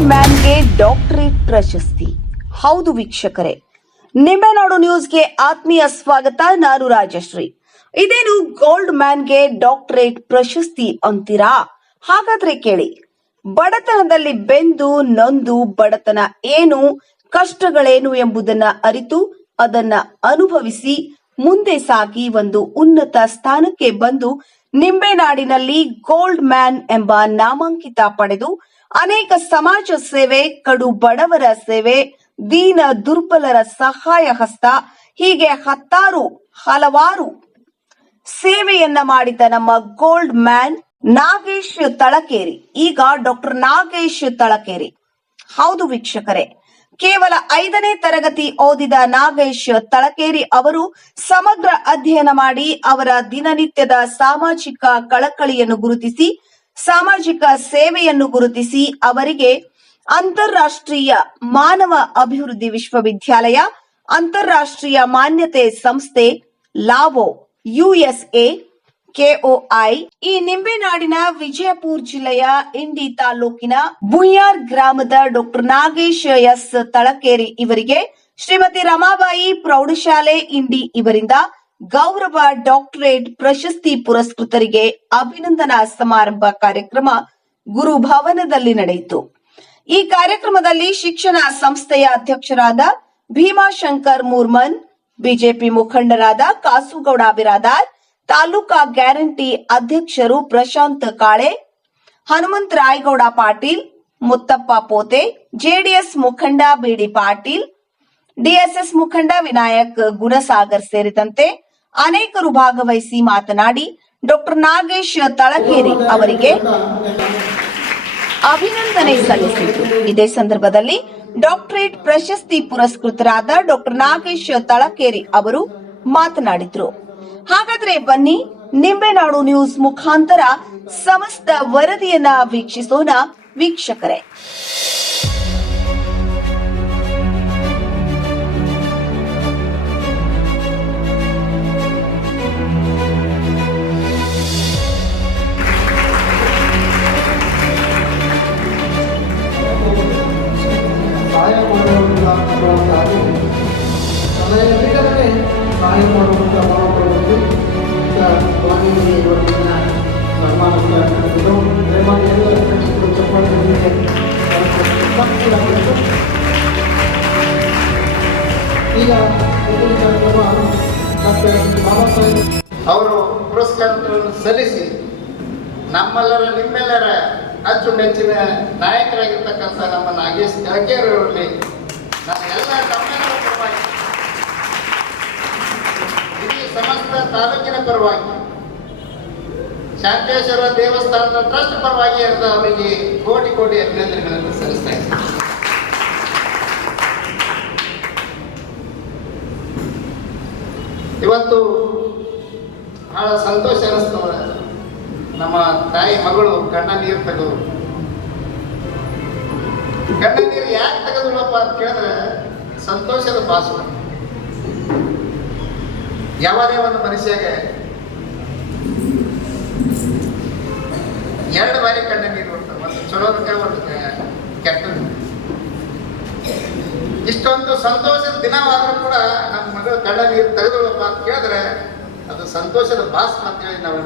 Gold ಮ್ಯಾನ್ಗೆ doctorate ಪ್ರಶಸ್ತಿ. ಹೌದು ವೀಕ್ಷಕರೇ, ನಿಂಬೆನಾಡು ನ್ಯೂಸ್ಗೆ ಆತ್ಮೀಯ ಸ್ವಾಗತ. ನಾನು ರಾಜಶ್ರೀ. ಇದೇನು ಗೋಲ್ಡ್ ಮ್ಯಾನ್ಗೆ ಡಾಕ್ಟರೇಟ್ ಪ್ರಶಸ್ತಿ ಅಂತೀರಾ? ಹಾಗಾದ್ರೆ ಕೇಳಿ. ಬಡತನದಲ್ಲಿ ಬೆಂದು ನೊಂದು ಬಡತನ ಏನು, ಕಷ್ಟಗಳೇನು ಎಂಬುದನ್ನ ಅರಿತು ಅದನ್ನ ಅನುಭವಿಸಿ ಮುಂದೆ ಸಾಗಿ ಒಂದು ಉನ್ನತ ಸ್ಥಾನಕ್ಕೆ ಬಂದು ನಿಂಬೆನಾಡಿನಲ್ಲಿ ಗೋಲ್ಡ್ ಮ್ಯಾನ್ ಎಂಬ ನಾಮಾಂಕಿತ ಪಡೆದು ಅನೇಕ ಸಮಾಜ ಸೇವೆ, ಕಡು ಬಡವರ ಸೇವೆ, ದೀನ ದುರ್ಬಲರ ಸಹಾಯ ಹಸ್ತ, ಹೀಗೆ ಹಲವಾರು ಸೇವೆಯನ್ನ ಮಾಡಿದ ನಮ್ಮ ಗೋಲ್ಡ್ ಮ್ಯಾನ್ ನಾಗೇಶ್ ತಳಕೇರಿ, ಈಗ ಡಾಕ್ಟರ್ ನಾಗೇಶ್ ತಳಕೇರಿ. ಹೌದು ವೀಕ್ಷಕರೇ, ಕೇವಲ 5ನೇ ತರಗತಿ ಓದಿದ ನಾಗೇಶ್ ತಳಕೇರಿ ಅವರು ಸಮಗ್ರ ಅಧ್ಯಯನ ಮಾಡಿ ಅವರ ದಿನನಿತ್ಯದ ಸಾಮಾಜಿಕ ಕಳಕಳಿಯನ್ನು ಗುರುತಿಸಿ, ಸಾಮಾಜಿಕ ಸೇವೆಯನ್ನು ಗುರುತಿಸಿ ಅವರಿಗೆ ಅಂತಾರಾಷ್ಟ್ರೀಯ ಮಾನವ ಅಭಿವೃದ್ಧಿ ವಿಶ್ವವಿದ್ಯಾಲಯ, ಅಂತಾರಾಷ್ಟ್ರೀಯ ಮಾನ್ಯತೆ ಸಂಸ್ಥೆ ಲಾವೋ, USA, KOI, ಈ ನಿಂಬೆನಾಡಿನ ವಿಜಯಪುರ ಜಿಲ್ಲೆಯ ಇಂಡಿ ತಾಲೂಕಿನ ಬುಯ್ಯಾರ್ ಗ್ರಾಮದ ಡಾಕ್ಟರ್ ನಾಗೇಶ್ ಎಸ್ ತಳಕೇರಿ ಇವರಿಗೆ ಶ್ರೀಮತಿ ರಮಾಬಾಯಿ ಪ್ರೌಢಶಾಲೆ ಇಂಡಿ ಇವರಿಂದ ಗೌರವ ಡಾಕ್ಟರೇಟ್ ಪ್ರಶಸ್ತಿ ಪುರಸ್ಕೃತರಿಗೆ ಅಭಿನಂದನಾ ಸಮಾರಂಭ ಕಾರ್ಯಕ್ರಮ ಗುರುಭವನದಲ್ಲಿ ನಡೆಯಿತು. ಈ ಕಾರ್ಯಕ್ರಮದಲ್ಲಿ ಶಿಕ್ಷಣ ಸಂಸ್ಥೆಯ ಅಧ್ಯಕ್ಷರಾದ ಭೀಮಾಶಂಕರ್ ಮೂರ್ಮನ್, ಬಿಜೆಪಿ ಮುಖಂಡರಾದ ಕಾಸುಗೌಡ ಬಿರಾದಾರ್, ತಾಲೂಕಾ ಗ್ಯಾರಂಟಿ ಅಧ್ಯಕ್ಷರು ಪ್ರಶಾಂತ್ ಕಾಳೆ, ಹನುಮಂತ ರಾಯಗೌಡ ಪಾಟೀಲ್, ಮುತ್ತಪ್ಪ ಪೋತೆ, ಜೆಡಿಎಸ್ ಮುಖಂಡ ಬಿಡಿ ಪಾಟೀಲ್, ಡಿಎಸ್ಎಸ್ ಮುಖಂಡ ವಿನಾಯಕ್ ಗುಣಸಾಗರ್ ಸೇರಿದಂತೆ ಅನೇಕರು ಭಾಗವಹಿಸಿ ಮಾತನಾಡಿ ಡಾಕ್ಟರ್ ನಾಗೇಶ್ ತಳಕೇರಿ ಅವರಿಗೆ ಅಭಿನಂದನೆ ಸಲ್ಲಿಸಿದರು. ಇದೇ ಸಂದರ್ಭದಲ್ಲಿ ಡಾಕ್ಟರೇಟ್ ಪ್ರಶಸ್ತಿ ಪುರಸ್ಕೃತರಾದ ಡಾಕ್ಟರ್ ನಾಗೇಶ್ ತಳಕೇರಿ ಅವರು ಮಾತನಾಡಿದರು. ಹಾಗಾದ್ರೆ ಬನ್ನಿ, ನಿಂಬೆನಾಡು ನ್ಯೂಸ್ ಮುಖಾಂತರ ಸಮಸ್ತ ವರದಿಯನ್ನ ವೀಕ್ಷಿಸೋಣ ವೀಕ್ಷಕರೇ. ಸಹಾಯ ಮಾಡುವಂತಹ ಸಹಾಯ ಮಾಡುವಂಥ ಮನೋಭಾವದಲ್ಲಿ ಈಗ ಅವರು ಪುರಸ್ಕಾರಗಳನ್ನು ಸಲ್ಲಿಸಿ ನಿಮ್ಮೆಲ್ಲರ ಅಚ್ಚುಮೆಚ್ಚಿನ ನಾಯಕರಾಗಿರ್ತಕ್ಕಂಥ ನಮ್ಮ ನಾಗೇಶ್ ತಳಕೇರಿ ಅವರಲ್ಲಿ ನಮ್ಮ ಎಲ್ಲ ತಮ್ಮೆಲ್ಲರ ಪರವಾಗಿ, ಇಡೀ ಸಮಸ್ತ ತಾಲೂಕಿನ ಪರವಾಗಿ, ಶಾಂತೇಶ್ವರ ದೇವಸ್ಥಾನದ ಟ್ರಸ್ಟ್ ಪರವಾಗಿ ಅವರಿಗೆ ಕೋಟಿ ಕೋಟಿ ಅಭಿನಂದನೆಗಳನ್ನು ಸಲ್ಲಿಸ್ತಾ ಇದ್ದಾರೆ. ಇವತ್ತು ಬಹಳ ಸಂತೋಷ ಅನಿಸ್ತದೆ. ನಮ್ಮ ತಾಯಿ ಮಗಳು ಕಣ್ಣ ನೀರು ತೆಗೆದು, ಕಣ್ಣ ನೀರು ಯಾಕೆ ತೆಗೆದುಲ್ಲಪ್ಪ ಅಂತ ಕೇಳಿದ್ರೆ ಸಂತೋಷದ ಭಾಷಣ. ಯಾವುದೇ ಒಂದು ಮನುಷ್ಯಗೆ 2 ಬಾರಿ ಕಣ್ಣ ನೀರು ಬರ್ತವೆ, ಒಂದು ಚಲೋದಕ್ಕೆ ಒಂದು ಕೆಟ್ಟ. ಇಷ್ಟೊಂದು ಸಂತೋಷದ ದಿನವಾದರೂ ಕೂಡ ನಮ್ಮ ಮಗಳು ಕಣ್ಣ ನೀರು ತೆಗೆದುಲ್ಲಪ್ಪ ಅಂತ ಕೇಳಿದ್ರೆ ಅದು ಸಂತೋಷದ ಭಾಷಣ ಅಂತ ಹೇಳಿ ನಾವು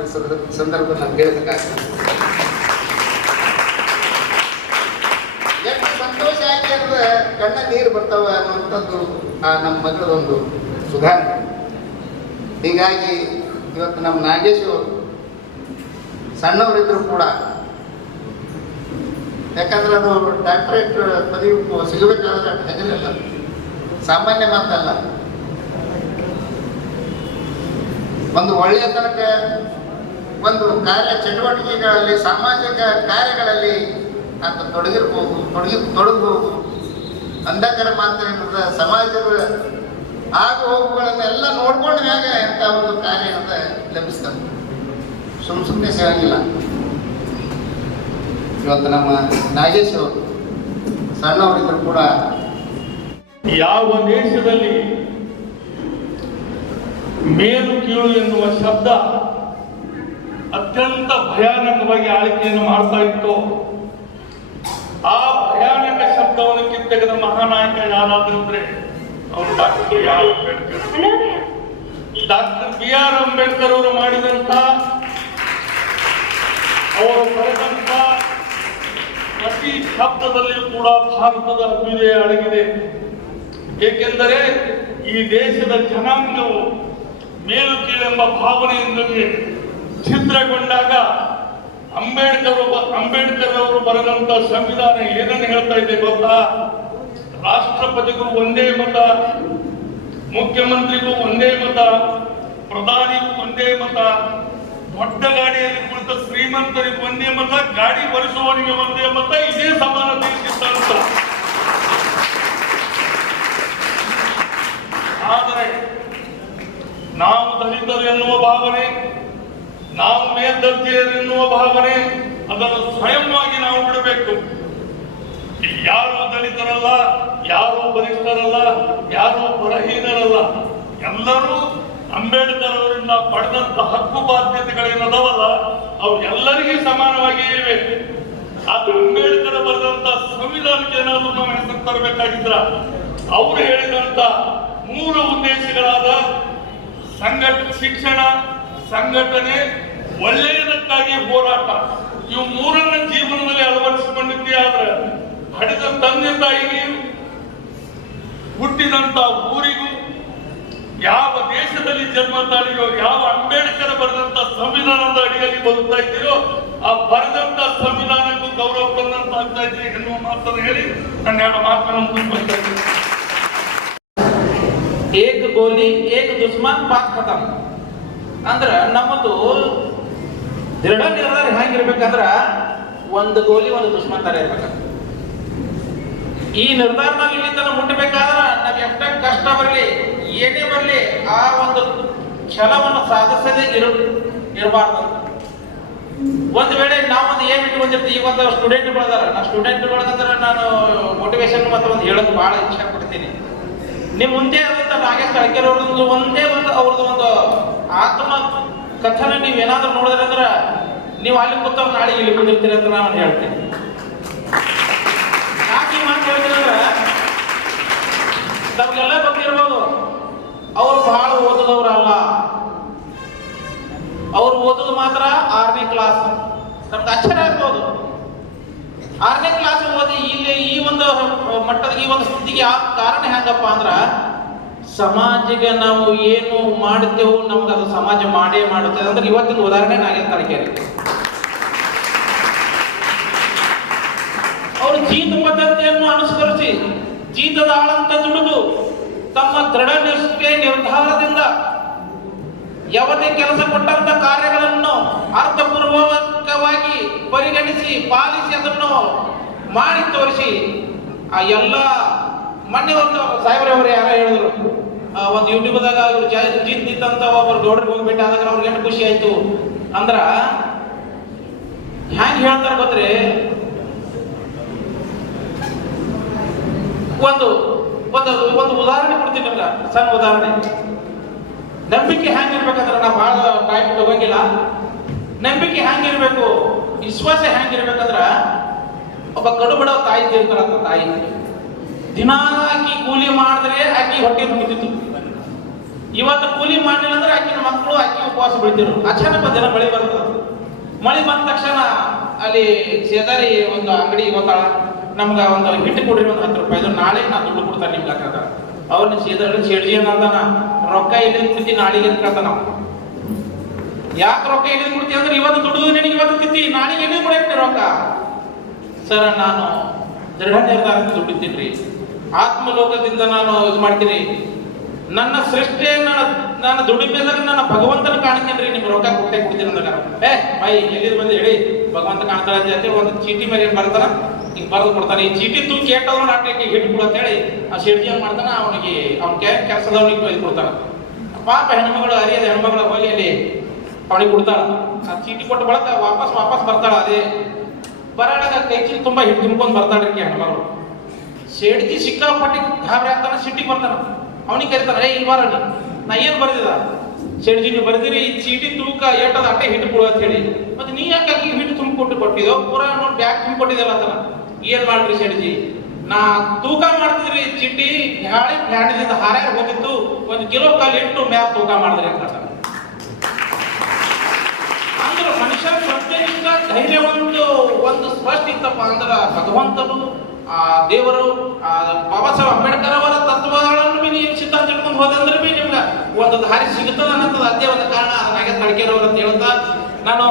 ಸಂದರ್ಭ ನಾವು ಕೇಳಬೇಕಾಗ್ತದೆ. ಎಷ್ಟು ಸಂತೋಷ ಆಯ್ತು ಅಂದ್ರೆ ಕಣ್ಣ ನೀರು ಬರ್ತಾವ ಅನ್ನುವಂಥದ್ದು ನಮ್ಮ ಮಗಳದೊಂದು ಸುಧಾರಣೆ. ಹೀಗಾಗಿ ಇವತ್ತು ನಮ್ಮ ನಾಗೇಶ್ ಸಣ್ಣವರಿದ್ರು ಕೂಡ, ಯಾಕಂದ್ರೆ ಅದು ಡಾಕ್ಟರೇಟ್ ಪದವಿ ಸಿಗಬೇಕಾದ್ರೆ ಹೆಗಲಿಲ್ಲ, ಸಾಮಾನ್ಯ ಮಾತಲ್ಲ. ಒಂದು ಒಳ್ಳೆಯ ತನಕ ಒಂದು ಕಾರ್ಯ ಚಟುವಟಿಕೆಗಳಲ್ಲಿ, ಸಾಮಾಜಿಕ ಕಾರ್ಯಗಳಲ್ಲಿ ಅಂತ ತೊಡಗಬಹುದು. ಅಂಧಕರ ಮಾತ್ರ ಸಮಾಜದ ಆಗು ಹೋಗುಗಳನ್ನೆಲ್ಲ ನೋಡ್ಕೊಂಡು ಮ್ಯಾಗ ಎಂಥ ಒಂದು ಕಾರ್ಯ ಅಂತ ಲಭಿಸ್ತದೆ. ಸುಮ್ಮನೆ ಸಿಗಂಗಿಲ್ಲ. ಇವತ್ತು ನಮ್ಮ ನಾಗೇಶ್ ಅವರು ಸಣ್ಣವರಿದ್ರು ಕೂಡ, ಯಾವ ದೇಶದಲ್ಲಿ ಮೇಲು ಕೀಳು ಎನ್ನುವ ಶಬ್ದ ಅತ್ಯಂತ ಭಯಾನಕವಾಗಿ ಆಳ್ವಿಕೆಯನ್ನು ಮಾಡ್ತಾ ಇತ್ತು, ಆ ಭಯಾನಕ ತೆಗೆದ ಮಹಾನಾಯಕ ಯಾರಾದ್ರಂದ್ರೆ ಅವರು doctor B R Ambedkar. Doctor B R Ambedkar ಅವರು ಮಾಡಿದಂತ, ಅವರು ಬರೆದಂತ ಪ್ರತಿ ಶಬ್ದದಲ್ಲಿಯೂ ಕೂಡ ಭಾರತದ ಅಭ್ಯುದಯ ಅಡಗಿದೆ. ಏಕೆಂದರೆ ಈ ದೇಶದ ಜನಾಂಗವು ಮೇಲು ಕೀಳೆಂಬ ಭಾವನೆಯಿಂದಲೇ ಛಿದ್ರಗೊಂಡಾಗ ಅಂಬೇಡ್ಕರ್ ಅವರು ಬರೆದಂತ ಸಂವಿಧಾನ ಏನನ್ನು ಹೇಳ್ತಾ ಇದೆ ಗೊತ್ತಾ? ರಾಷ್ಟ್ರಪತಿಗೂ ಒಂದೇ ಮತ, ಮುಖ್ಯಮಂತ್ರಿಗೂ ಒಂದೇ ಮತ, ಪ್ರಧಾನಿಗೂ ಒಂದೇ ಮತ, ದೊಡ್ಡ ಗಾಡಿಯಲ್ಲಿ ಕುಳಿತ ಶ್ರೀಮಂತರಿಗೆ ಒಂದೇ ಮತ, ಗಾಡಿ ಬಳಸುವವರಿಗೆ ಒಂದೇ ಮತ, ಇದೇ ಸಮಾನತೆ ಸಿದ್ಧಾಂತ. ಆದರೆ ನಾವು ದಲಿತರು ಎನ್ನುವ ಭಾವನೆ, ನಾವು ಮೇಲ್ದರ್ಜೆಯರು ಎನ್ನುವ ಭಾವನೆ, ಅದನ್ನು ಸ್ವಯಂವಾಗಿ ನಾವು ಬಿಡಬೇಕು. ಯಾರು ದಲಿತರಲ್ಲ, ಯಾರು ಬಲಿಷ್ಠರಲ್ಲ, ಯಾರು ಬಲಹೀನರಲ್ಲ, ಎಲ್ಲರೂ ಅಂಬೇಡ್ಕರ್ ಅವರಿಂದ ಪಡೆದಂತ ಹಕ್ಕು ಬಾಧ್ಯತೆಗಳೇನದವಲ್ಲ ಅವು ಎಲ್ಲರಿಗೂ ಸಮಾನವಾಗಿ ಇವೆ. ಅದು ಅಂಬೇಡ್ಕರ್ ಬರೆದಂತ ಸಂವಿಧಾನಕ್ಕೆ ಏನಾದರೂ ನಾವು ಹೆಸರು ತರಬೇಕಾಗಿದ್ರ ಅವರು ಹೇಳಿದಂತ 3 ಉದ್ದೇಶಗಳಾದ ಶಿಕ್ಷಣ, ಸಂಘಟನೆ, ಒಳ್ಳೆಯದಕ್ಕಾಗಿ ಹೋರಾಟ, ಇವು 3ನ್ನ ಜೀವನದಲ್ಲಿ ಅಳವಡಿಸಿಕೊಂಡಿದ್ದೇ ಆದ್ರೆ ಹಡಿದ ತಂದೆ ತಾಯಿಗೆ, ಹುಟ್ಟಿದಂತ ಊರಿಗೂ, ಯಾವ ದೇಶದಲ್ಲಿ ಜನ್ಮ ತಾಳಿರೋ, ಯಾವ ಅಂಬೇಡ್ಕರ್ ಬರೆದಂತ ಸಂವಿಧಾನದ ಅಡಿಯಲ್ಲಿ ಬದುಕ್ತಾ ಇದ್ದೀರೋ ಆ ಬರೆದಂತ ಸಂವಿಧಾನಕ್ಕೂ ಗೌರವ ತಂದಂತ ಆಗ್ತಾ ಇದ್ದೀರಿ ಎನ್ನುವ ಮಾತನ್ನು ಹೇಳಿ ನನ್ನ 2 ಮಾತನ್ನು ಮುಗಿಸ್ತಾ ಇದ್ದೀನಿ. ಏಕ ಗೋಲಿ ಏಕ ದುಶ್ಮನ್ ಪಾಕ್ ಖತಮ್ ಅಂದ್ರ ನಮ್ಮದು ದೃಢ ನಿರ್ಧಾರ ಹೆಂಗಿರ್ಬೇಕಂದ್ರ ಒಂದು ಗೋಲಿ ಒಂದು ದುಶ್ಮನ್ ತರ ಇರ್ಬೇಕಂತ. ಈ ನಿರ್ಧಾರ ನಾವು ಇಲ್ಲಿ ತನಕ ಮುಟ್ಟಬೇಕಾದ್ರ ನಾವ್ ಎಷ್ಟೇ ಕಷ್ಟ ಬರಲಿ, ಏನೇ ಬರಲಿ, ಆ ಒಂದು ಛಲವನ್ನು ಸಾಧಿಸದೇ ಇರಬಾರ್ದು. ಒಂದ್ ವೇಳೆ ನಾವೊಂದು ಏನ್ ಇಟ್ಕೊಂಡಿರ್ತೀವಿ, ಈಗ ಒಂದು ಸ್ಟೂಡೆಂಟ್ಗಳದಾರ, ನಾ ಸ್ಟೂಡೆಂಟ್ಗಳಂದ್ರೆ ನಾನು ಮೋಟಿವೇಶನ್ ಮತ್ತೆ ಒಂದು ಹೇಳೋದು ಬಹಳ ಇಚ್ಛೆ ಪಡ್ತೀನಿ. ನಿಮ್ ಮುಂದೆ ಆದಂತ ನಾಗೇಶ್ ಅಳಕೆರೆ ಅವ್ರದ್ದು ಒಂದೇ ಅವ್ರದ್ದು ಒಂದು ಆತ್ಮ ಕಥನ ನೀವ್ ಏನಾದ್ರೂ ನೋಡಿದ್ರೆ ಅಂದ್ರೆ ನೀವು ಅಲ್ಲಿ ಕೂತವ್ರು ನಾಳೆ ಇಲ್ಲಿ ಬಂದಿರ್ತೀರಿ ಅಂತ ನಾನು ಹೇಳ್ತೇನೆ. ಯಾಕೆ ಈ ಮಾತು ಹೇಳ್ತೀನಿ ಅಂದ್ರೆ ನಮ್ಗೆಲ್ಲ ಗೊತ್ತಿರ್ಬೋದು, ಅವ್ರು ಬಹಳ ಓದದವ್ರಲ್ಲ. ಅವ್ರು ಓದೋದು ಮಾತ್ರ 6ನೇ ಕ್ಲಾಸ್, ನಮ್ಗೆ ಅಕ್ಷರ ಆಗ್ಬೋದು. 6ನೇ ಕ್ಲಾಸ್ ಓದಿ ಇಲ್ಲಿ ಈ ಒಂದು ಮಟ್ಟದ ಈ ಒಂದು ಸ್ಥಿತಿಗೆ ಕಾರಣ ಹೆಂಗಪ್ಪ ಅಂದ್ರ ಸಮಾಜಕ್ಕೆ ನಾವು ಏನು ಮಾಡ್ತೇವೋ ನಮ್ಗೆ ಅದು ಸಮಾಜ ಮಾಡೇ ಮಾಡುತ್ತೆ. ಅಂದ್ರೆ ಇವತ್ತಿನ ಉದಾಹರಣೆ ನಾಗೇಶ್ ಅಳಕೆರೆ ಅವರು ಜೀತ ಪದ್ಧತಿಯನ್ನು ಅನುಸರಿಸಿ ಜೀತದ ಆಳಂತ ದುಡಿದು ತಮ್ಮ ದೃಢ ನಿಷ್ಠೆ ನಿರ್ಧಾರದಿಂದ ಯಾವುದೇ ಕೆಲಸ ಕೊಟ್ಟಂತ ಕಾರ್ಯಗಳನ್ನು ಅರ್ಥಪೂರ್ವಕವಾಗಿ ಪರಿಗಣಿಸಿ ಪಾಲಿಸಿ ಅದನ್ನು ಮಾಡಿ ತೋರಿಸಿ ಆ ಎಲ್ಲ ಮೊನ್ನೆ ಒಂದು ಸಾಹೇಬ್ರವರು ಯಾರೋ ಹೇಳಿದ್ರು, ಒಂದು ಯೂಟ್ಯೂಬ್ದಾಗ ಇವ್ರು ಜೀತ್ ನಿಂತಂತ ಒಬ್ಬರು ಗೌಡ್ರಿಗೆ ಹೋಗ್ಬಿಟ್ಟು ಆದಾಗ ಅವ್ರಿಗೆ ಎಷ್ಟು ಖುಷಿ ಆಯ್ತು ಅಂದ್ರ ಹ್ಯಾಂಗ ಹೇಳ್ತಾರ ಗೊತ್ತ್ರಿ, ಒಂದು ಒಂದು ಉದಾಹರಣೆ ಕೊಡ್ತೀನಿ ನಿಮ್ಗೆ, ಸಣ್ಣ ಉದಾಹರಣೆ. ನಂಬಿಕೆ ಹೆಂಗಿರ್ಬೇಕಂದ್ರೆ ನಾ ಬಹಳ ಟೈಮ್ ತಗೋಂಗಿಲ್ಲ. ನಂಬಿಕೆ ಹೆಂಗಿರ್ಬೇಕು, ವಿಶ್ವಾಸ ಹೆಂಗಿರ್ಬೇಕಂದ್ರ ಒಬ್ಬ ಕಡು ಬಡ ತಾಯಿ ಇರ್ತಾರಂತ. ತಾಯಿ ದಿನಾ ಆಕಿ ಕೂಲಿ ಮಾಡಿದ್ರೆ ಆಕಿ ಹೊಟ್ಟೆ ತುಂಬಿತಿತ್ತು. ಇವತ್ತು ಕೂಲಿ ಮಾಡಲಿಲ್ಲ ಅಂದ್ರೆ ಆಕಿನ ಮಕ್ಕಳು ಆಕಿ ಉಪವಾಸ ಬೀಳ್ತಿರು. ಅಚಾನಕ್ ದಿನ ಮಳೆ ಬರ್ತದ. ಮಳೆ ಬಂದ ತಕ್ಷಣ ಅಲ್ಲಿ ಸೇದಾರಿ ಒಂದು ಅಂಗಡಿ ಹೋಗ್ತಾಳ, ನಮ್ಗ ಒಂದು ಹಿಟ್ಟು ಕೊಡ್ರಿ ಒಂದು 10 ರೂಪಾಯಿ, ನಾಳೆ ನಾ ದುಡ್ಡು ಕೊಡ್ತಾನೆ ನಿಮ್ಗೆ ಹಾಕದ. ಅವ್ರನ್ನ ಸೇದಾರಿ ಶೇಡ್ಜಿ ಏನಂತಾನ, ರೊಕ್ಕ ಎಲ್ಲಿಂದ ಕುಡ್ತಿ ನಾಳೆಗೆ ಅಂತ ಕೇಳ್ತಾನ. ಯಾಕೆ ರೊಕ್ಕ ಎಲ್ಲಿಂದ ಕುಡ್ತಿ ಅಂದ್ರೆ ಇವತ್ತು ದುಡ್ಡು ನಿನಗೆ ಇವತ್ತು ತಿಂತಿ, ನಾಳೆಗೆ ಎಲ್ಲಿ ಕೊಡಕ್ಕೆ ರೊಕ್ಕ. ಸರ್ ನಾನು ದೃಢ ನಿರ್ಧಾರ ದುಡ್ಡಿದ್ದೀನಿ, ಆತ್ಮಲೋಕದಿಂದ ನಾನು ಇದು ಮಾಡ್ತೀನಿ, ನನ್ನ ಸೃಷ್ಟಿ ನನ್ನ ದುಡಿಮೆದಾಗ ನನ್ನ ಭಗವಂತನ ಕಾಣ್ತೀನಿ, ನಿಮ್ಗೆ ರೊಕ್ಕ ಕೊಟ್ಟೆ ಕೊಡ್ತೀನಿ ಅಂದಾಗ ಬೈ ಎಲ್ಲಿದ್ ಬಂದು ಹೇಳಿ ಭಗವಂತ ಕಾಣ್ತಾಳ ಅಂತ ಒಂದು ಚೀಟಿ ಮೇಲೆ ಏನ್ ಬರ್ತಾನ ಹಿಂಗ್ ಬರೆದು ಕೊಡ್ತಾನೆ. ಈ ಚೀಟಿ ತೂಕಿ ಕೇಟವ್ರು ನಾಟಕಕ್ಕೆ ಹಿಟ್ಟು ಕೊಡು ಅಂತ ಹೇಳಿ ಆ ಶೆಡ್ಜಿ ಏನ್ ಮಾಡ್ತಾನ, ಅವನಿಗೆ ಅವ್ನ ಕೆಲಸದವನಿಗೆ ಇದು ಕೊಡ್ತಾನ. ಪಾಪ ಹೆಣ್ಮಗಳು ಅರಿಯದ ಹೆಣ್ಮಗಳು ಹೋಗಿ ಅಲ್ಲಿ ಅವನಿಗೆ ಕೊಡ್ತಾಳ. ಆ ಚೀಟಿ ಕೊಟ್ಟ ಬಳಕ ವಾಪಸ್ ಬರ್ತಾಳ. ಅದೇ ಬರಾಡಾಗ ಕೈ ಚೀಲ ತುಂಬಾ ಹಿಟ್ಟು ತುಂಬ್ಕೊಂಡ್ ಬರ್ತಾಳ್ರಿ ಹೆಣ್ಮಗಳು. ಶೆಡ್ಜಿ ಸಿಕ್ಕಾಪಟ್ಟಿ ಗಾಬರಿ ಆಗ್ತಾನ, ಸಿಟ್ಟಿಗೆ ಬರ್ತಾನ. ಅವನಿಗೆ ಕರಿತಾನ, ಇಲ್ಲಿ ಬಾರ ನಾ ಏನ್ ಬರ್ದಿದ ಶೆಡ್ಜಿ ನೀವು ಬರ್ದಿರಿ, ಈ ಚೀಟಿ ತೂಕ ಏಟದ ಅಟ್ಟೆ ಹಿಟ್ಟು ಕೊಡು ಅಂತ ಹೇಳಿ. ಮತ್ತೆ ನೀ ಯಾಕೆ ಹಿಟ್ಟು ತುಂಬಿಕೊಟ್ಟು ಕೊಟ್ಟಿದ್ದೋ, ಪೂರಾ ನೋಡಿ ಬ್ಯಾಗ್ ತುಂಬಿಕೊಟ್ಟಿದ್ದಲ್ಲ ಅಂತಾನ. ಏನ್ ಮಾಡ್ರಿ ಶೆಡ್ಜಿ, ನಾ ತೂಕ ಮಾಡ್ತಿದ್ರಿ ಚಿಟ್ಟಿ ಗಾಳಿ ಫ್ಯಾನಿನಿಂದ ಹಾರಾಗಿ ಹೋಗಿತ್ತು 1 ಕಿಲೋ ಕಾಲು ಇಟ್ಟು ಮ್ಯಾಲ ತೂಕ ಮಾಡಿದ್ರಿ ಅಂತ ಅಂದ್ರೆ ಮನುಷ್ಯ ಸತ್ಯನಿಷ್ಠ ಧೈರ್ಯ ಒಂದು ಸ್ಪಷ್ಟ ಇತ್ತಪ್ಪ ಅಂದ್ರೆ ಭಗವಂತನು ಆ ದೇವರು ಬಾಬಾ ಸಾಹೇಬ್ ಅಂಬೇಡ್ಕರ್ ಅವರ ತತ್ವಗಳನ್ನು ಬಿ ನೀವು ಸಿದ್ಧಾಂತ ಇಟ್ಕೊಂಡು ಹೋದಂದ್ರೆ ಬಿ ನಿಮ್ಗೆ ಒಂದು ದಾರಿ ಸಿಗುತ್ತದ ಅನ್ನೋದು ಅದೇ ಒಂದು ಕಾರಣ ಅದನ್ನಾಗೆ ತಡಕೇರವ್ರು ಅಂತ ಹೇಳ್ತಾ ನಾನು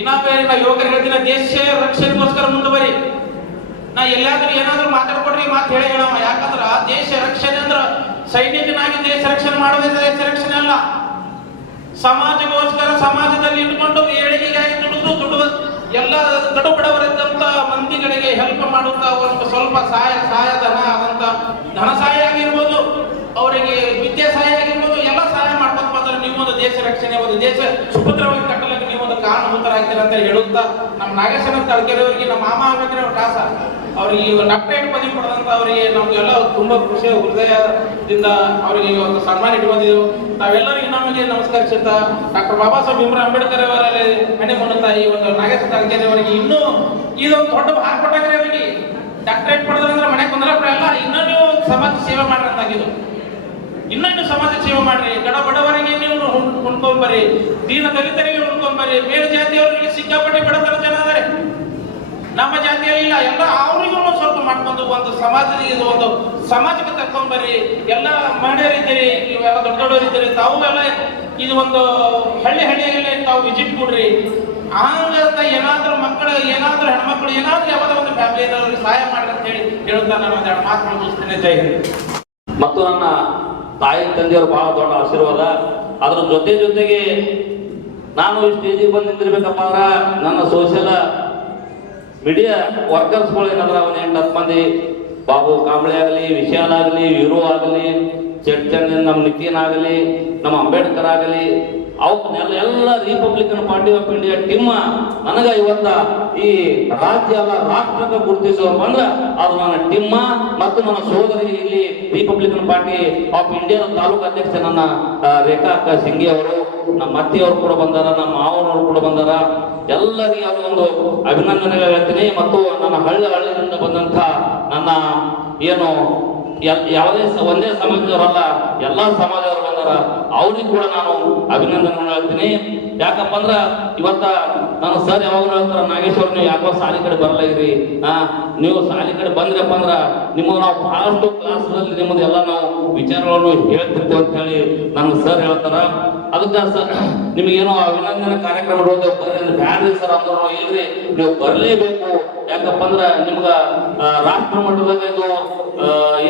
ಇನ್ನೊಬ್ಬ ಯುವಕರು ಹೇಳ್ತೀನಿ ದೇಶ ರಕ್ಷಣೆಗೋಸ್ಕರ ಮುಂದುವರಿ ನಾ ಎಲ್ಲಾದ್ರೂ ಏನಾದ್ರೂ ಮಾತಾಡ್ಕೊಡ್ರಿ ಮಾತು ಹೇಳೋಣ ಯಾಕಂದ್ರ ದೇಶ ರಕ್ಷಣೆ ಅಂದ್ರ ಸೈನಿಕನಾಗಿ ದೇಶ ರಕ್ಷಣೆ ಮಾಡೋದೇ ದೇಶ ರಕ್ಷಣೆ ಅಲ್ಲ ಸಮಾಜಗೋಸ್ಕರ ಸಮಾಜದಲ್ಲಿ ಇಟ್ಕೊಂಡು ಏಳಿಗೆಗಾಗಿ ದುಡಿದು ಎಲ್ಲ ಕಡು ಬಡವರಿದ್ದಂತ ಮಂದಿಗಳಿಗೆ ಹೆಲ್ಪ್ ಮಾಡುತ್ತಾ ಒಂದು ಸ್ವಲ್ಪ ಸಹಾಯಧನ ಆದಂತ ಧನ ಸಹಾಯ ಆಗಿರ್ಬೋದು ಅವರಿಗೆ ವಿದ್ಯಾ ಸಹಾಯ ಆಗಿರ್ಬೋದು ಎಲ್ಲ ಸಹಾಯ ಮಾಡ್ಕೊಂತ ಬಂದ್ರೆ ನೀವು ಒಂದು ದೇಶ ರಕ್ಷಣೆ ಒಂದು ದೇಶ ಸುಭದ್ರವಾಗಿ ಕಟ್ಟಲಿಕ್ಕೆ ನೀವು ಒಂದು ಕಾರಣಭೂತರಾಗ್ತೀರ ಅಂತ ಹೇಳುತ್ತಾ ನಮ್ಮ ನಾಗೇಶನ ತಳಕೆರೆಯವರಿಗೆ ನಮ್ಮ ಮಾಮ ಆಗ್ಬೇಕ್ರೆ ಅವ್ರ ಕಾಸ ಅವ್ರಿಗೆ ಡಾಕ್ಟರೇಟ್ ಪದವಿ ಪಡೆದಂತ ಅವರಿಗೆ ನಮ್ಗೆಲ್ಲ ತುಂಬಾ ಖುಷಿ ಹೃದಯದಿಂದ ಅವರಿಗೆ ಒಂದು ಸನ್ಮಾನ ಇಟ್ಕೊಂಡಿದ್ದೆವು ನಾವೆಲ್ಲರಿಗೂ ನಮಗೆ ನಮಸ್ಕರಿಸುತ್ತಾ ಡಾಕ್ಟರ್ ಬಾಬಾ ಸಾಹೇಬ್ ಭೀಮ್ರಾವ್ ಅಂಬೇಡ್ಕರ್ ಅವರಲ್ಲಿ ಹಣೆ ಮಾಡುತ್ತಾ ಈ ಒಂದು ನಾಗೇಶ ತಳಕೆರೆಯವರಿಗೆ ಇನ್ನೂ ಇದೊಂದು ದೊಡ್ಡ ಭಾರ ಕೊಟ್ಟಾಗ್ರೆ ಅವರಿಗೆ ಡಾಕ್ಟರೇಟ್ ಪಡೆದ್ರಂದ್ರೆ ಮನೆ ಕುಂದ್ರಪ್ಪ ಇನ್ನೂ ನೀವು ಸಮಾಜ ಸೇವೆ ಮಾಡ್ರಂತಾಗಿದ್ದು ಇನ್ನೂ ಸಮಾಜ ಸೇವೆ ಮಾಡ್ರಿ ಬಡವರಿಗೆ ನೀವು ಉಣ್ಕೊಂಬರ್ರಿ ದೀನ ದಲಿತರಿಗೆ ಉಣ್ಕೊಂಬರ್ರಿ ಬೇರೆ ಜಾತಿಯವರಿಗೆ ಸಿಕ್ಕಾಪಟ್ಟೆ ಬಡತರ ಜನ ಆದರೆ ನಮ್ಮ ಜಾತಿಯಲ್ಲಿ ಇಲ್ಲ ಎಲ್ಲ ಅವರಿಗೂ ಸ್ವಲ್ಪ ಮಾಡ್ಕೊಂಡು ಒಂದು ಸಮಾಜಕ್ಕೆ ಒಂದು ಸಮಾಜಕ್ಕೆ ತಕೊಂಡ್ಬರ್ರಿ ಎಲ್ಲ ಮಹಿಳೆಯರಿದ್ದೀರಿ ನೀವೆಲ್ಲ ದೊಡ್ಡವರಿದ್ದೀರಿ ತಾವು ಎಲ್ಲ ಇದು ಒಂದು ಹಳ್ಳಿಯಲ್ಲಿ ತಾವು ವಿಸಿಟ್ ಕೊಡ್ರಿ ಹಂಗಂತ ಏನಾದ್ರೂ ಮಕ್ಕಳು ಏನಾದ್ರೂ ಹೆಣ್ಮಕ್ಳು ಏನಾದ್ರೂ ಯಾವ್ದೋ ಒಂದು ಫ್ಯಾಮಿಲಿ ಸಹಾಯ ಮಾಡ್ರಿ ಅಂತ ಹೇಳಿ ಹೇಳುತ್ತಾ ನಾನು ಒಂದೆರಡು ಮಾತುಗಳು ಮುಗಿಸ್ತೇನೆ. ಜೈ ಹಿಂದ್. ಮತ್ತು ನನ್ನ ತಾಯಿ ತಂದೆಯವರು ಬಹಳ ದೊಡ್ಡ ಆಶೀರ್ವಾದ. ಅದ್ರ ಜೊತೆಗೆ ನಾನು ಈ ಸ್ಟೇಜಿಗೆ ಬಂದು ನಿಂತಿರ್ಬೇಕಪ್ಪ ಅಂದ್ರೆ ನನ್ನ ಸೋಷಿಯಲ್ ಮೀಡಿಯಾ ವರ್ಕರ್ಸ್ಗಳು ಏನಾದ್ರ ಒಂದು 8-10 ಮಂದಿ ಬಾಬು ಕಾಂಬಳೆ ಆಗಲಿ, ವಿಶಾಲ್ ಆಗಲಿ, ವೀರು ಆಗಲಿ, ಚಂದ ನಮ್ಮ ನಿತಿನ್ ಆಗಲಿ, ನಮ್ಮ ಅಂಬೇಡ್ಕರ್ ಆಗಲಿ, ಅವನ್ನೆಲ್ಲ ಎಲ್ಲ Republican party of India team ನನಗ ಇವತ್ತ ಈ ರಾಜ್ಯ ಅಲ್ಲ ರಾಷ್ಟ್ರಕ್ಕೆ ಗುರುತಿಸುವಪ್ಪ ಅಂದ್ರೆ ಅದು ನನ್ನ ಟೀಮ್ ಮತ್ತು ನನ್ನ ಸೋದರಿ ಇಲ್ಲಿ Republican party of India taluk ಅಧ್ಯಕ್ಷ ನನ್ನ ರೇಖಾ ಅಕ್ಕ ಸಿಂಗಿ ಅವರು, ನಮ್ಮ ಅತ್ತೆಯವರು ಕೂಡ ಬಂದಾರ, ನಮ್ಮ ಮಾವನವರು ಕೂಡ ಬಂದಾರ. ಎಲ್ಲರಿಗೆ ಅದೊಂದು ಅಭಿನಂದನೆಗಳು ಹೇಳ್ತೀನಿ. ಮತ್ತು ನನ್ನ ಹಳ್ಳಿಯಿಂದ ಬಂದಂತ ನನ್ನ ಏನು ಯಾವುದೇ ಒಂದೇ ಸಮಾಜದವರಲ್ಲ ಎಲ್ಲಾ ಸಮಾಜದವರು ಬಂದಾರ, ಅವ್ರಿಗೆ ಕೂಡ ನಾನು ಅಭಿನಂದನೆ ಹೇಳ್ತೀನಿ. ಯಾಕಪ್ಪ ಅಂದ್ರ ಇವತ್ತ ನಾನು ಸರ್ ಯಾವಾಗಲೂ ಹೇಳ್ತಾರ, ನಾಗೇಶ್ವರ್ ನೀವು ಯಾಕೋ ಸಾಲಿ ಕಡೆ ಬರಲ್ಲ ಇರಿ, ನೀವು ಸಾಲಿ ಕಡೆ ಬಂದ್ರಪ್ಪ ಅಂದ್ರ ನಿಮ್ಮದು ನಾವು ಬಹಳಷ್ಟು ಕ್ಲಾಸ್ಗಳಲ್ಲಿ ನಿಮ್ಮದು ಎಲ್ಲ ನಾವು ವಿಚಾರಗಳನ್ನು ಹೇಳ್ತಿರ್ತೀವಿ ಅಂತ ಹೇಳಿ ನನ್ನ ಸರ್ ಹೇಳ್ತಾರ. ಅದಕ್ಕೆ ಸರ್ ನಿಮಗೇನೋ ಅಭಿನಂದನೆ ಕಾರ್ಯಕ್ರಮ ಬ್ಯಾಡ್ರಿ ಸರ್ ಅಂದ್ರು ಇಲ್ರಿ, ನೀವು ಬರಲೇಬೇಕು. ಯಾಕಪ್ಪ ಅಂದ್ರ ನಿಮ್ಗ ರಾಷ್ಟ್ರ ಮಟ್ಟದಾಗ ಇದು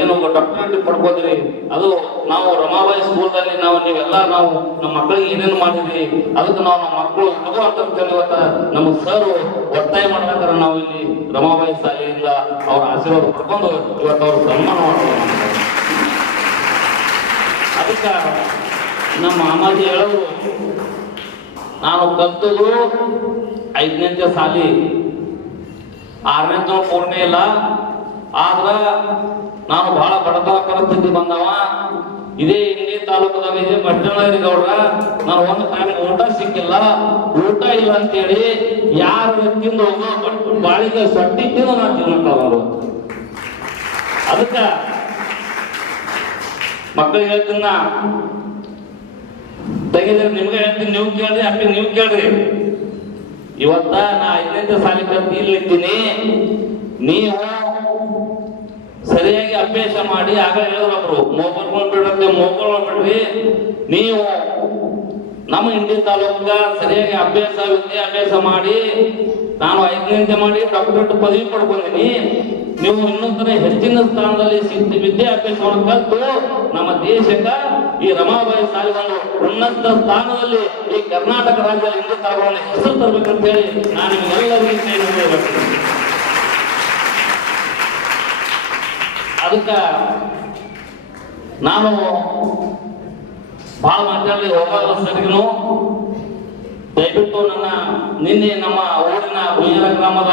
ಏನು ಡಾಕ್ಟರೇಟ್ ಪಡ್ಕೋದ್ರಿ, ಅದು ನಾವು ರಮಾಬಾಯಿ ಸ್ಕೂಲ್ದಲ್ಲಿ ನೀವೆಲ್ಲ ನಾವು ನಮ್ಮ ಮಕ್ಕಳಿಗೆ ಏನೇನು ಮಾಡಿದ್ವಿ ಅದಕ್ಕೆ ನಾವು ನಮ್ಮ ಮಕ್ಕಳು ಹುಡುಗು ಅಂತ ಇವತ್ತ ನಮ್ಮ ಸರ್ ಒತ್ತಾಯ ಮಾಡ್ಬೇಕಾದ್ರೆ ನಾವು ಇಲ್ಲಿ ರಮಾಬಾಯಿ ಶಾಲೆಯಿಂದ ಅವ್ರ ಆಶೀರ್ವಾದ ಪಡ್ಕೊಂಡು ಇವತ್ತು ಅವ್ರ ಸನ್ಮಾನ ಮಾಡ್ತಾರೆ. ಅದಕ್ಕೆ ನಮ್ಮ ಮಾಮಾಜಿ ಹೇಳೋರು, ನಾನು ಕಲ್ತದ್ದು 5ನೇ ಸಾಲಿ, 6ನೇ ಪೂರ್ಣೆ ಇಲ್ಲ. ಆದ್ರ ನಾನು ಬಹಳ ಬಡತನ ಪರಿಸ್ಥಿತಿ ಬಂದವ. ಇದೇ ಇಂಡಿ ತಾಲೂಕದಾಗ ಇದೆ ಬಸ್ಟನಗರಿ ಗೌಡ್ರ, ನಾನು ಒಂದು ಟೈಮ್ ಊಟ ಸಿಕ್ಕಿಲ್ಲ, ಊಟ ಇಲ್ಲ ಅಂತೇಳಿ ಯಾರು ವ್ಯಕ್ತಿಯಿಂದ ಹೋಗೋ ಬಾಳಿಗೆ ಸೊಟ್ಟಿ ತಿಂದು ನಾನು ತಿನ್ನೋರು. ಅದಕ್ಕ ಮಕ್ಕಳಿಗೆ ಹೇಳ್ತೀನ ತೆಗೆದ್ರೆ ನಿಮ್ಗೆ ಹೇಳ್ತೀನಿ, ನೀವು ಕೇಳ್ರಿ, ಅಪ್ಪಿ ನೀವು ಕೇಳ್ರಿ. ಇವತ್ತ ನಾ 5ನೇ ಸಾಲಿ ಕಲ್ತು ಇಲ್ಲಿದ್ದೀನಿ, ನೀವು ಸರಿಯಾಗಿ ಅಭ್ಯಾಸ ಮಾಡಿ. ಆಗ ಹೇಳಿದ್ರೊಬ್ರು ಮೊಬೈಲ್ ಬಿಡ್ರಿ, ಮೊಬೈಲ್ ಬಿಡ್ರಿ, ನೀವು ನಮ್ಮ ಇಂಡಿ ತಾಲೂಕ ಸರಿಯಾಗಿ ವಿದ್ಯಾಭ್ಯಾಸ ಮಾಡಿ ನಾನು 5ನೇ ಮಾಡಿ ಡಾಕ್ಟರೇಟ್ ಪದವಿ ಪಡ್ಕೊಂಡಿನಿ. ನೀವು ಇನ್ನೊಂದರ ಹೆಚ್ಚಿನ ಸ್ಥಾನದಲ್ಲಿ ವಿದ್ಯಾಭ್ಯಾಸವನ್ನು ಕಲಿತು ನಮ್ಮ ದೇಶಕ್ಕ ಈ ರಮಾಬಾಯಿ ಶಾಲೆ ಒಂದು ಉನ್ನತ ಸ್ಥಾನದಲ್ಲಿ ಈ ಕರ್ನಾಟಕ ರಾಜ್ಯದ ಇಂಡಿ ತಾಲೂಕನ್ನು ಹೆಸರು ತರಬೇಕಂತ ಹೇಳಿ ನಾನು ನಿಮ್ಗೆಲ್ಲರಿಗೂ ಅದಕ್ಕ ನಾನು ಬಹಳ ಮಾತಾಡಲಿ ಹೋಗಲ್ಲ ಸರಿಗೂ. ದಯವಿಟ್ಟು ನಿನ್ನೆ ನಮ್ಮ ಊರಿನ ಬುಯ್ಯರ ಗ್ರಾಮದ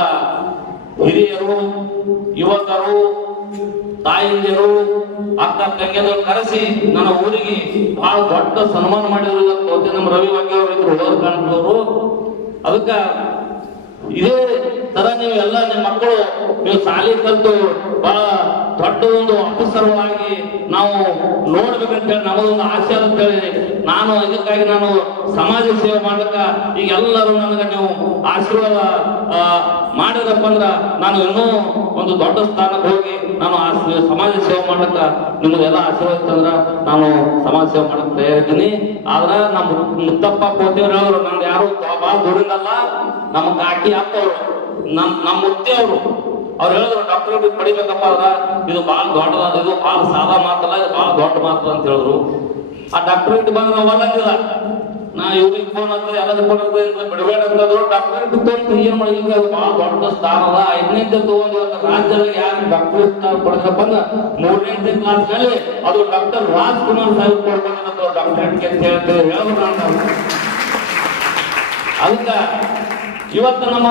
ಹಿರಿಯರು, ಯುವಕರು, ತಾಯಿಂದಿರು, ಅಕ್ಕ ತಂಗಿಯರು ಕರೆಸಿ ನನ್ನ ಊರಿಗೆ ಬಹಳ ದೊಡ್ಡ ಸನ್ಮಾನ ಮಾಡಿದ್ರು. ನಮ್ಮ ರವಿ ಬಗ್ಗೆ ಅವರು ಇದ್ರು, ಹೋದ ಕಾರಣದವರು. ಅದಕ್ಕ ಇದೇ ತರ ನೀವು ಎಲ್ಲ ನಿಮ್ಮ ಮಕ್ಕಳು ನೀವು ಶಾಲೆ ಕಲಿತು ಬಹಳ ದೊಡ್ಡ ಒಂದು ಆಫೀಸರ್ಗಳಾಗಿ ನಾವು ನೋಡ್ಬೇಕಂತೇಳಿ ನಮ್ಮದೊಂದು ಆಸೆ ಅಂತ ಹೇಳಿ ನಾನು ಇದಕ್ಕಾಗಿ ನಾನು ಸಮಾಜ ಸೇವೆ ಮಾಡ್ಲಿಕ್ಕ ಈಗ ಎಲ್ಲರೂ ನನಗೆ ನೀವು ಆಶೀರ್ವಾದ ಮಾಡಿದ್ರಪ್ಪ ಅಂದ್ರ ನಾನು ಇನ್ನೂ ಒಂದು ದೊಡ್ಡ ಸ್ಥಾನಕ್ಕೆ ಹೋಗಿ ನಾನು ಸಮಾಜ ಸೇವೆ ಮಾಡ್ಲಿಕ್ಕ ನಿಮ್ದೆಲ್ಲ ಆಶೀರ್ವಾದ ಇತ್ತಂದ್ರ ನಾನು ಸಮಾಜ ಸೇವೆ ಮಾಡಕ್ ತಯಾರಿದ್ದೀನಿ. ಆದ್ರ ನಮ್ಮ ಮುತ್ತಪ್ಪ ಪೋತಿಯವ್ರು ಹೇಳಿದ್ರು, ನಂದು ಯಾರು ಬಹಳ ದೂರಿಂದಲ್ಲ, ನಮ್ಮ ಕಾಕಿ ಅಪ್ಪವ್ರು, ನಮ್ಮ ಮುತ್ತಿ ಅವ್ರು ಹೇಳಿದ್ರು ಡಾಕ್ಟರೇಟ್ ಪಡಿಬೇಕಪ್ಪ ಅಂದ್ರ ಇದು ಬಹಳ ದೊಡ್ಡದಾದ, ಇದು ಬಹಳ ಸಾದಾ ಮಾತಲ್ಲ, ಇದು ಬಹಳ ದೊಡ್ಡ ಮಾತು ಅಂತ ಹೇಳಿದ್ರು. ಆ ಡಾಕ್ಟರೇಟ್ ಬಂದ್ರೆ ಅವಲ್ಲಂದಿಲ್ಲ, ನಾ ಇವ್ರಿಗೆ ಫೋನ್ ಹತ್ರ ಎಲ್ಲ ಬಿಡಬೇಡ ಅಂತಂದ್ರು. ಡಾಕ್ಟರೇಟ್ ತಗೊಂಡು ಏನ್ ಮಾಡಿ, ಈಗ ಅದು ಬಹಳ ದೊಡ್ಡ ಸ್ಥಾನ ಅದ. 5ನೇ ತಗೊಂಡು ರಾಜ್ಯದಾಗ ಯಾರು ಡಾಕ್ಟರೇಟ್ ಪಡೆದಪ್ಪ ಅಂದ್ರ 3ನೇ ಕ್ಲಾಸ್ ನಲ್ಲಿ ಅದು ಡಾಕ್ಟರ್ ರಾಜ್ಕುಮಾರ್ ಸಾಹೇಬ್ ಕೊಡ್ಕೊಂಡ್ರು ಡಾಕ್ಟರೇಟ್ ಅಂತ ಹೇಳ್ತೇವೆ ಹೇಳಿದ್ರು. ನಾನು ಅದಕ್ಕ ಇವತ್ತು ನಮ್ಮ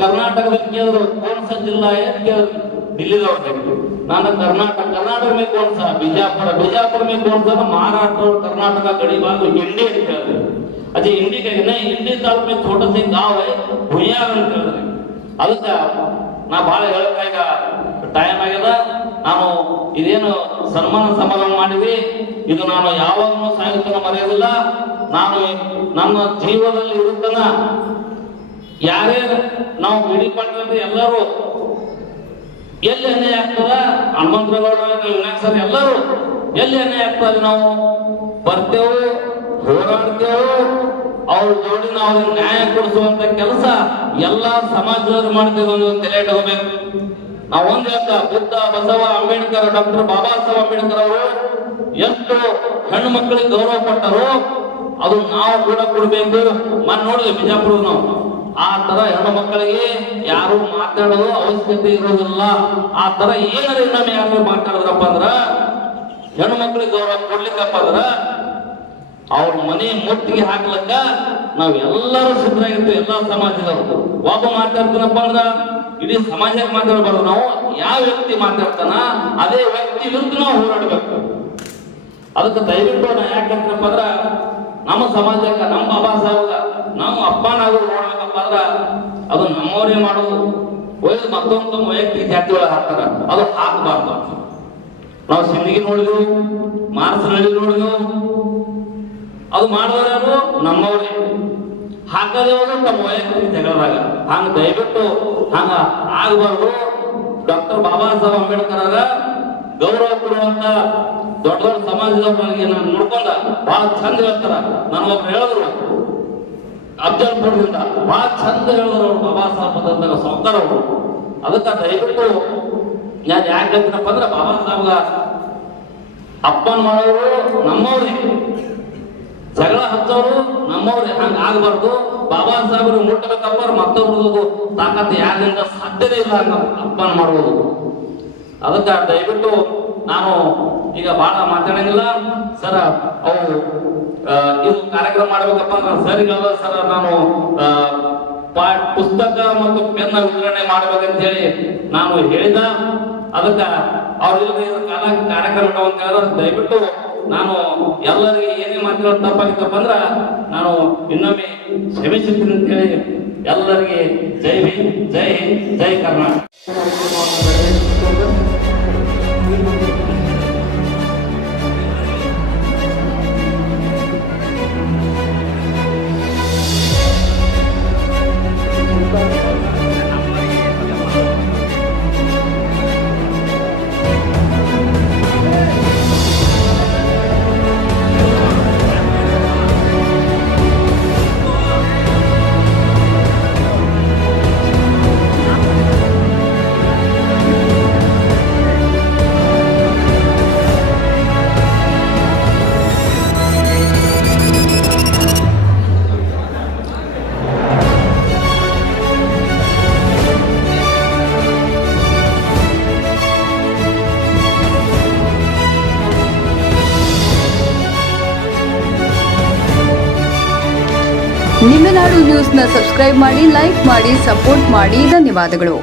ಕರ್ನಾಟಕದ ಕೇಳಿದ್ರು ಕೋನ್ಸ ಜಿಲ್ಲಾ ಕೇಳಿದ್ರು, दिल्लीदವ್ರು. ನಾನು कर्नाटक में कौन सा, बीजापुर में कौन सा, महाराष्ट्र और कर्नाटक गड़ी बात इंडी ಅಂತ ಹೇಳಿದ್ರು. अच्छा इंडी का नहीं, इंडी तालूक में छोटा सा गांव है भुयार ಅಂತ ಹೇಳಿದ್ರು. ಅದಕ್ಕೆ ನಾ ಬಹಳ ಹೇಳಕ ಈಗ ಟೈಮ್ ಆಗ್ಯದ. ನಾನು ಇದೇನು ಸನ್ಮಾನ ಸಮಾರಂಭ ಮಾಡಿದ್ವಿ, ಇದು ನಾನು ಯಾವಾಗಲೂ ಸಾಹಿತ್ಯನ ಮರೆಯೋದಿಲ್ಲ. ನಾನು ನನ್ನ ಜೀವನದಲ್ಲಿ ಇರುತ್ತನ ಯಾರೇ ನಾವು ಬಿಡಿ ಪಟ್ಟರೆ ಎಲ್ಲರೂ ಎಲ್ಲಿ ಅನ್ಯಾಯ ಆಗ್ತದ, ಹನುಮಂತಗೌಡ ಸರ್ ಎಲ್ಲರೂ ಎಲ್ಲಿ ಅನ್ಯಾಯ ಆಗ್ತದೆ ನಾವು ಬರ್ತೇವೆ, ಹೋರಾಡ್ತೇವೆ, ಅವ್ರ ಜೋಡಿ ನಾವು ನ್ಯಾಯ ಕೊಡಿಸುವಂತ ಕೆಲಸ ಎಲ್ಲಾ ಸಮಾಜದವ್ರು ಮಾಡ್ತೇವೆ ಅನ್ನೋದು ತಲೆ ಇಟ್ಕೋಬೇಕು. ನಾವು ಒಂದ್ ಹೇಳ್ತಾ, ಬುದ್ಧ, ಬಸವ, ಅಂಬೇಡ್ಕರ್, ಡಾಕ್ಟರ್ ಬಾಬಾ ಸಾಹೇಬ್ ಅಂಬೇಡ್ಕರ್ ಅವರು ಎಷ್ಟು ಹೆಣ್ಣು ಮಕ್ಕಳಿಗೆ ಗೌರವ ಕೊಟ್ಟರು, ಅದು ನಾವು ಕೂಡ ಕೊಡ್ಬೇಕು. ಮನ್ ನೋಡಿದ್ವಿ ಬಿಜಾಪುರ ನಾವು ಆ ತರ ಹೆಣ್ಣು ಮಕ್ಕಳಿಗೆ ಯಾರು ಮಾತಾಡೋದು ಅವಶ್ಯಕತೆ ಇರೋದಿಲ್ಲ. ಆ ತರ ಏನಾರ ಇನ್ನೊಮ್ಮೆ ಯಾರು ಮಾತಾಡಿದ್ರಪ್ಪ ಅಂದ್ರ, ಹೆಣ್ಣು ಮಕ್ಕಳಿಗೆ ಗೌರವ ಕೊಡ್ಲಿಕ್ಕಪ್ಪ ಅಂದ್ರ ಅವ್ರ ಮನೆ ಮುತ್ತಿಗೆ ಹಾಕ್ಲಕ್ಕ ನಾವ್ ಎಲ್ಲರೂ ಸಿದ್ಧರಾಗಿರ್ತೀವಿ. ಎಲ್ಲಾ ಸಮಾಜದವರು ಒಬ್ಬ ಮಾತಾಡ್ತಾನಪ್ಪ ಅಂದ್ರ ಇಡೀ ಸಮಾಜಕ್ಕೆ ಮಾತಾಡಬಾರ್ದು. ನಾವು ಯಾವ ವ್ಯಕ್ತಿ ಮಾತಾಡ್ತಾನ ಅದೇ ವ್ಯಕ್ತಿ ವಿರುದ್ಧ ನಾವು ಹೋರಾಡ್ಬೇಕು. ಅದಕ್ಕೆ ದಯವಿಟ್ಟು ನಾ ಯಾಕಂದ್ರಪ್ಪ ಅಂದ್ರ ನಮ್ಮ ಸಮಾಜಕ್ಕೆ, ನಮ್ಮ ಬಾಬಾ ಸಾಹೇಬ ನಾವು ಅಪ್ಪನಾಗೂ ನೋಡ್ಬೇಕಪ್ಪ ಅಂದ್ರ ಅದು ನಮ್ಮವರೇ ಮಾಡೋದು. ಒಯ್ದು ಮತ್ತೊಂದು ವೈಯಕ್ತಿಕ ಜಾತಿಯೊಳಗೆ ಹಾಕ್ತಾರ, ಅದು ಹಾಕಬಾರ್ದು. ನಾವು ಸಿಂದಗಿ ನೋಡಿದ್ವು, ಮಾರ್ಸನಹಳ್ಳಿ ನೋಡಿದ್ವು, ಅದು ಮಾಡಿದವರು ನಮ್ಮವ್ರೆ, ಹಾಕದೇವರು ತಮ್ಮ ವೈಯಕ್ತಿಕ ಜಗಳದಾಗ. ಹಂಗ ದಯವಿಟ್ಟು ಹಂಗ ಆಗಬಾರ್ದು. ಡಾಕ್ಟರ್ ಬಾಬಾ ಸಾಹೇಬ್ ಅಂಬೇಡ್ಕರ್ ಗೌರವ ಕೊಡುವಂತ ದೊಡ್ಡ ದೊಡ್ಡ ಸಮಾಜದವ್ರಿಗೆ ನಾನು ನೋಡ್ಕೊಂಡ ಬಹಳ ಚಂದ ಹೇಳ್ತಾರ. ನನಗೊಬ್ರು ಹೇಳಿದ್ರು ಅಫ್ಜಲ್ಪುರದಿಂದ, ಬಹಳ ಚಂದ ಹೇಳಿದ್ರು ಅವ್ರು ಬಾಬಾ ಸಾಹೇಬ್ ಅಂತ ಸೌಕರ್ ಅವರು. ಅದಕ್ಕೆ ದಯವಿಟ್ಟು ನಾನು ಯಾಕೆ ಹೇಳ್ತೀನಪ್ಪ ಅಂದ್ರೆ, ಬಾಬಾ ಸಾಹೇಬ್ ಅಪ್ಪನ ಮಾಡೋರು ನಮ್ಮವ್ರೆ, ಜಗಳ ಹಚ್ಚೋರು ನಮ್ಮವ್ರೆ. ಹಂಗ ಆಗಬಾರ್ದು. ಬಾಬಾ ಸಾಹೇಬ್ರು ಮುಟ್ಟಬೇಕಪ್ಪ ಮತ್ತೊಬ್ರದು ತಾಕತ್ತು ಯಾರಿಂದ ಸಾಧ್ಯನೇ ಇಲ್ಲ ಹಂಗ ಅಪ್ಪನ ಮಾಡುವುದು. ಅದಕ್ಕೆ ದಯವಿಟ್ಟು ನಾನು ಈಗ ಬಹಳ ಮಾತಾಡಂಗಿಲ್ಲ ಸರ್. ಅವು ಇದು ಕಾರ್ಯಕ್ರಮ ಮಾಡ್ಬೇಕಪ್ಪ ಅಂದ್ರೆ ಸರಿಗಲ್ಲ ಸರ್, ನಾನು ಪುಸ್ತಕ ಮತ್ತು ಪೆನ್ನ ವಿತರಣೆ ಮಾಡ್ಬೇಕಂತ ಹೇಳಿ ನಾನು ಹೇಳಿದ. ಅದಕ್ಕೆ ಅವ್ರಿಗೆ ಕಾರ್ಯಕ್ರಮ ಅಂತ ಹೇಳಿದ್ರೆ ದಯವಿಟ್ಟು ನಾನು ಎಲ್ಲರಿಗೆ ಏನೇ ಮಾತಾಡೋದು ತಪ್ಪಾಗಿತ್ತಪ್ಪ ಅಂದ್ರ ನಾನು ಇನ್ನೊಮ್ಮೆ ಕ್ಷಮಿಸುತ್ತೀನಿ ಅಂತ ಹೇಳಿ ಎಲ್ಲರಿಗೆ ಜೈ ಭೀಮ್, ಜೈ ಹಿಂದ್, ಜೈ ಕರ್ನಾಟಕ. ನಿಮ್ಮನಾಡು ನ್ಯೂಸ್ನ ಸಬ್ಸ್ಕ್ರೈಬ್ ಮಾಡಿ, ಲೈಕ್ ಮಾಡಿ, ಸಪೋರ್ಟ್ ಮಾಡಿ. ಧನ್ಯವಾದಗಳು.